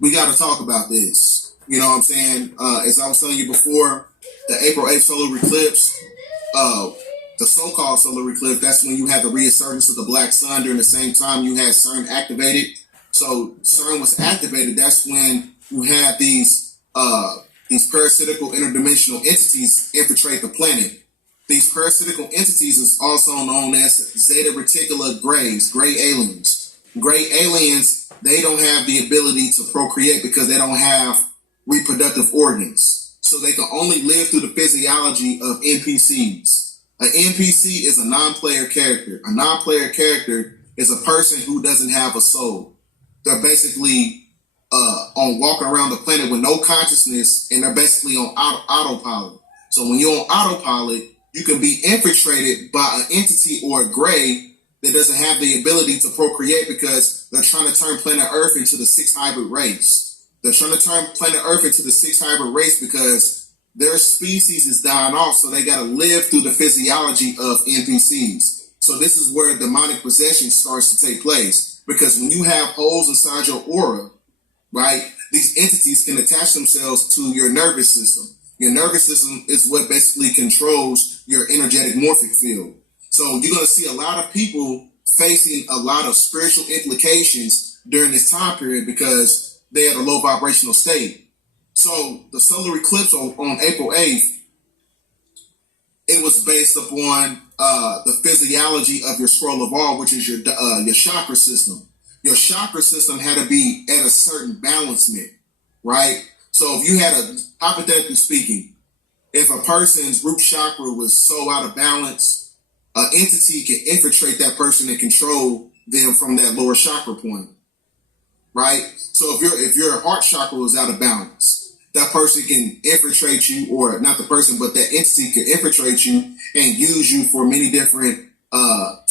we got to talk about this. You know what I'm saying? As I was telling you before, the April 8th solar eclipse, the so-called solar eclipse, that's when you have the resurgence of the black sun. During the same time you had CERN activated. So CERN was activated. That's when you had these parasitical interdimensional entities infiltrate the planet. These parasitical entities is also known as Zeta Reticula Grays, gray aliens. Gray aliens, they don't have the ability to procreate because they don't have reproductive organs. So they can only live through the physiology of NPCs. An NPC is a non-player character. A non-player character is a person who doesn't have a soul. They're basically on walking around the planet with no consciousness, and they're basically on autopilot. So when you're on autopilot, you can be infiltrated by an entity or a gray that doesn't have the ability to procreate because they're trying to turn planet Earth into the sixth hybrid race. They're trying to turn planet Earth into the sixth hybrid race because their species is dying off, so they got to live through the physiology of NPCs. So this is where demonic possession starts to take place, because when you have holes inside your aura, right, these entities can attach themselves to your nervous system. Your nervous system is what basically controls your energetic morphic field. So you're going to see a lot of people facing a lot of spiritual implications during this time period because they had a low vibrational state. So the solar eclipse on April 8th, it was based upon the physiology of your scroll of all, which is your chakra system. Your chakra system had to be at a certain balancement, right? So if you had hypothetically speaking, if a person's root chakra was so out of balance, an entity can infiltrate that person and control them from that lower chakra point, right? So if your heart chakra was out of balance, that person can infiltrate you, or not the person, but that entity can infiltrate you and use you for many different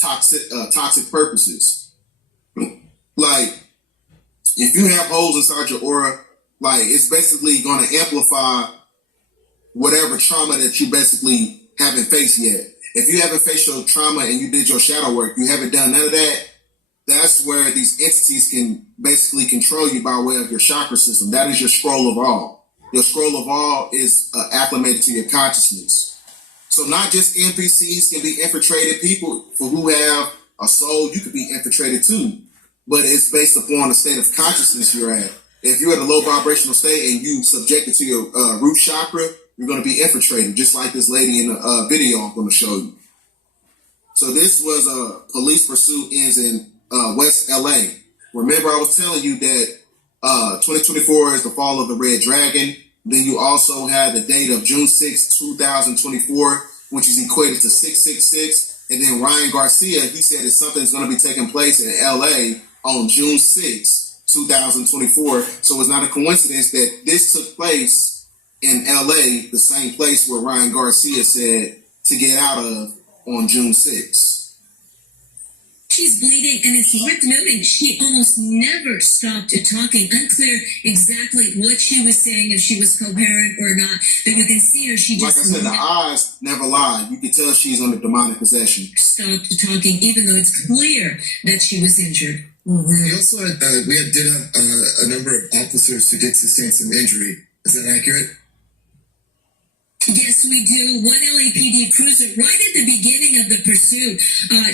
toxic purposes. Like, if you have holes inside your aura, like, it's basically going to amplify whatever trauma that you basically haven't faced yet. If you haven't faced your trauma and you did your shadow work, you haven't done none of that, that's where these entities can basically control you by way of your chakra system. That is your scroll of all. Your scroll of all is acclimated to your consciousness. So not just NPCs can be infiltrated. People who have a soul, you could be infiltrated too. But it's based upon the state of consciousness you're at. If you're at a low vibrational state and you subject it to your root chakra, you're going to be infiltrated, just like this lady in the video I'm going to show you. So this was a police pursuit ends in West LA. Remember, I was telling you that 2024 is the fall of the Red Dragon. Then you also have the date of June 6, 2024, which is equated to 666. And then Ryan Garcia, he said that something's going to be taking place in LA on June 6, 2024. So it's not a coincidence that this took place in LA, the same place where Ryan Garcia said to get out of on June 6. She's bleeding, and it's worth noting she almost never stopped talking. Unclear exactly what she was saying, if she was coherent or not, but you can see her. She just, like I said, the eyes never lie. You can tell she's under demonic possession. Stopped talking, even though it's clear that she was injured. Mm-hmm. We also had, did have a number of officers who did sustain some injury. Is that accurate? Yes, we do. One LAPD cruiser, right at the beginning of the pursuit,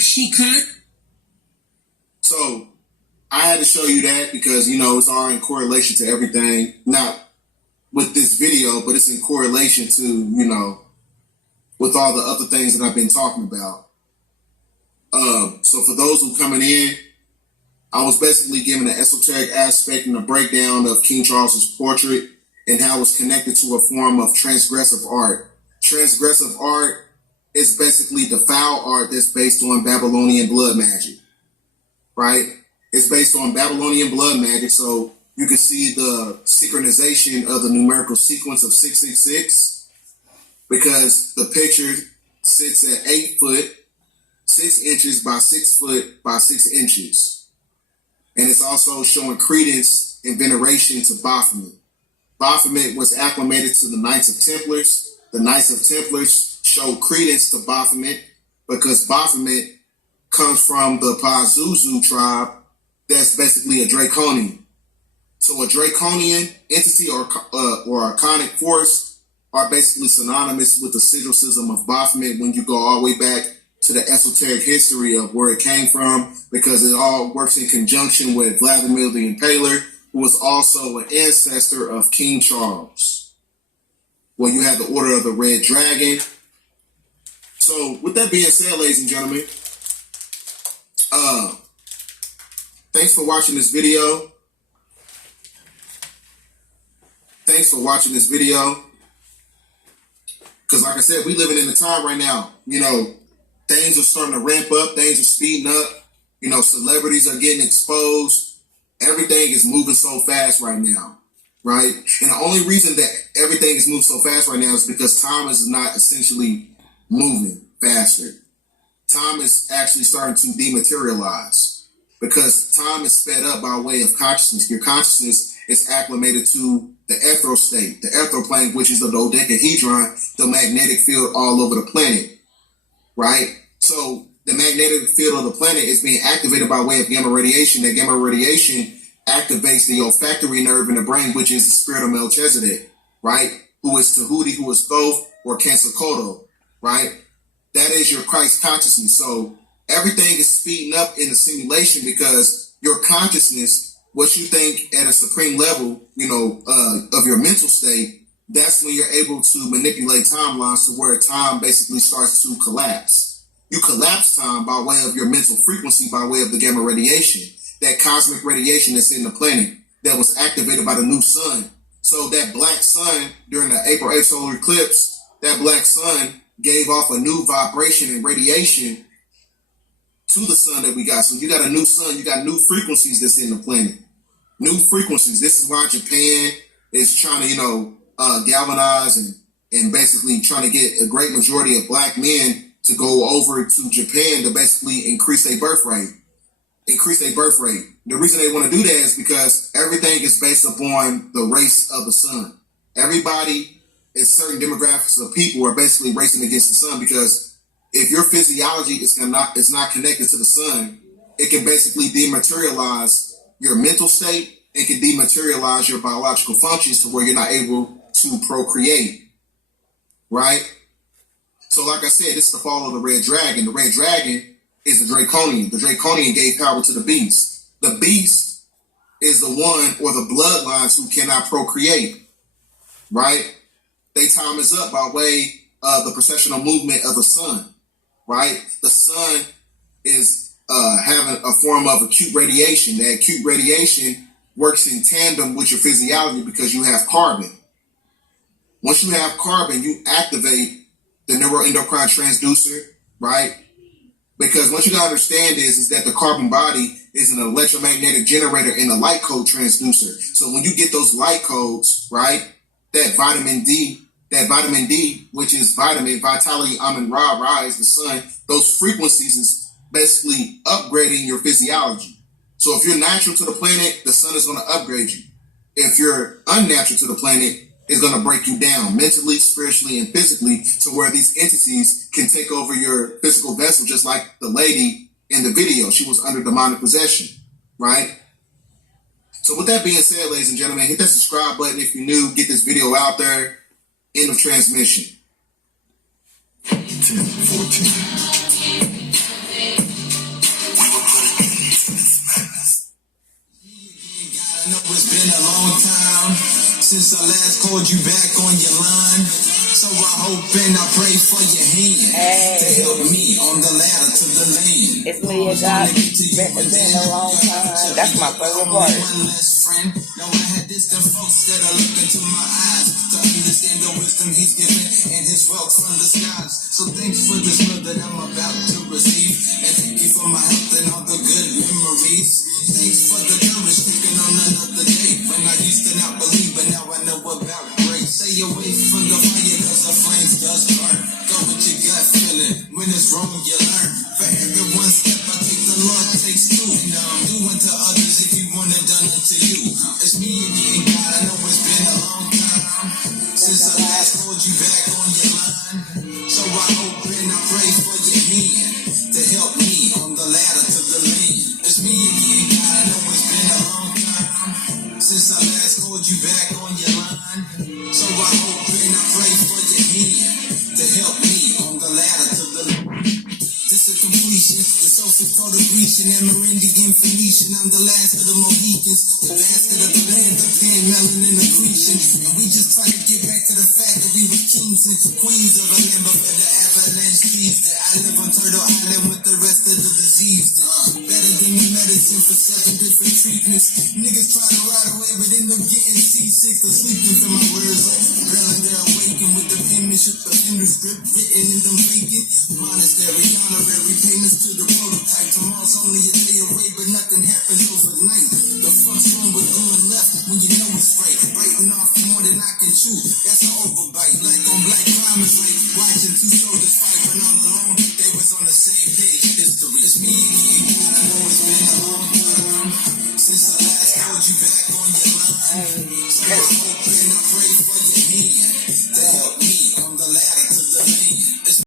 she caught. So I had to show you that because, you know, it's all in correlation to everything. Not with this video, but it's in correlation to, you know, with all the other things that I've been talking about. So for those who coming in, I was basically given an esoteric aspect and a breakdown of King Charles's portrait and how it was connected to a form of transgressive art. Transgressive art is basically the foul art that's based on Babylonian blood magic. Right? It's based on Babylonian blood magic, so you can see the synchronization of the numerical sequence of 666 because the picture sits at 8 foot, 6 inches by 6 foot by 6 inches. And it's also showing credence and veneration to Baphomet. Baphomet was acclimated to the Knights of Templars. The Knights of Templars showed credence to Baphomet because Baphomet comes from the Pazuzu tribe that's basically a draconian. So a draconian entity or archonic force are basically synonymous with the sigilcism of Baphomet when you go all the way back to the esoteric history of where it came from, because it all works in conjunction with Vladimir the Impaler, who was also an ancestor of King Charles. Well, you have the Order of the Red Dragon. So with that being said, ladies and gentlemen, thanks for watching this video. Thanks for watching this video. Because like I said, we living in a time right now, things are starting to ramp up. Things are speeding up. Celebrities are getting exposed. Everything is moving so fast right now, right? And the only reason that everything is moving so fast right now is because time is not essentially moving faster. Time is actually starting to dematerialize because time is sped up by way of consciousness. Your consciousness is acclimated to the ethereal state, the ethereal plane, which is the dodecahedron, the magnetic field all over the planet, right? So the magnetic field of the planet is being activated by way of gamma radiation. That gamma radiation activates the olfactory nerve in the brain, which is the spirit of Melchizedek, right? Who is Tahuti, who is Thoth, or Quetzalcoatl, right? That is your Christ consciousness. So everything is speeding up in the simulation because your consciousness, what you think at a supreme level, of your mental state, that's when you're able to manipulate timelines to where time basically starts to collapse. You collapse time by way of your mental frequency, by way of the gamma radiation, that cosmic radiation that's in the planet that was activated by the new sun. So that black sun during the April 8th solar eclipse, that black sun gave off a new vibration and radiation to the sun that we got. So you got a new sun, you got new frequencies that's in the planet. New frequencies. This is why Japan is trying to, galvanize and basically trying to get a great majority of black men to go over to Japan to basically increase their birth rate. The reason they want to do that is because everything is based upon the race of the sun. Everybody in certain demographics of people are basically racing against the sun, because if your physiology is not connected to the sun, it can basically dematerialize your mental state. It can dematerialize your biological functions to where you're not able to procreate, right? So like I said, this is the fall of the Red Dragon. The Red Dragon is the Draconian. The Draconian gave power to the beast. The beast is the one, or the bloodlines, who cannot procreate, right? Their time is up by way of the precessional movement of the sun, right? The sun is having a form of acute radiation. That acute radiation works in tandem with your physiology because you have carbon. Once you have carbon, you activate the neuroendocrine transducer, right? Because what you gotta understand is that the carbon body is an electromagnetic generator and a light code transducer. So when you get those light codes, right, that vitamin D, which is vitality, Amun Ra, Ra is the sun, those frequencies is basically upgrading your physiology. So if you're natural to the planet, the sun is gonna upgrade you. If you're unnatural to the planet, it's going to break you down mentally, spiritually, and physically, to where these entities can take over your physical vessel, just like the lady in the video. She was under demonic possession, right? So with that being said, ladies and gentlemen, hit that subscribe button if you're new. Get this video out there. End of transmission. 10, 14. I know it's been a long time since I last called you back on your line. So I hope and I pray for your hand to help me on the ladder to the land. It's me, God. It's been a long time. That's my favorite part. One less friend. Now I had this, the folks that are looking to my eyes to understand the wisdom he's given and his wealth from the skies. So thanks for this love that I'm about to receive, and thank you for my health and all the good memories. Thanks for the courage taking on another day when I used to not believe, but now I know about grace. Stay away from the fire, cause the flames does burn. Go with your gut feeling. When it's wrong, you learn. For every one step I take, the Lord takes two. And do unto others if you want it done unto you. It's me again, God. I know it's been a long time since I last called you back on your line. So I hope and I pray for your hand to help me on the ladder to the land. It's me again, God. I know it's been a long time since I last called you back on your line. So I hope and I pray for your hand to help me on the ladder to the this is completion. The Sophist called a Grecian and Merindian Phoenician. I'm the last of the Mohicans, the last of the band, the pan, melanin, accretion. And we just try to get back to the fact that we were kings and queens of a land before the avalanche trees. That I live on Turtle Island with the rest of the disease. Better than the medicine for 7 different treatments. Niggas try to ride away, but end up getting seasick or sleeping from my words like umbrella. They're awakened with the penmanship of Henry script written in them vacant monastery honorary payments to the prototype. Tomorrow's only a day away, but nothing happens overnight. The fuck's wrong with going left when you know it's right? Biting off more than I can chew. That's an overbite. Black on black crime is like watching 2 soldiers fight, but all along they was on the same page. History. It's me again. I know it's been a long time since I last held you back on your line. So I hope and I pray for your hand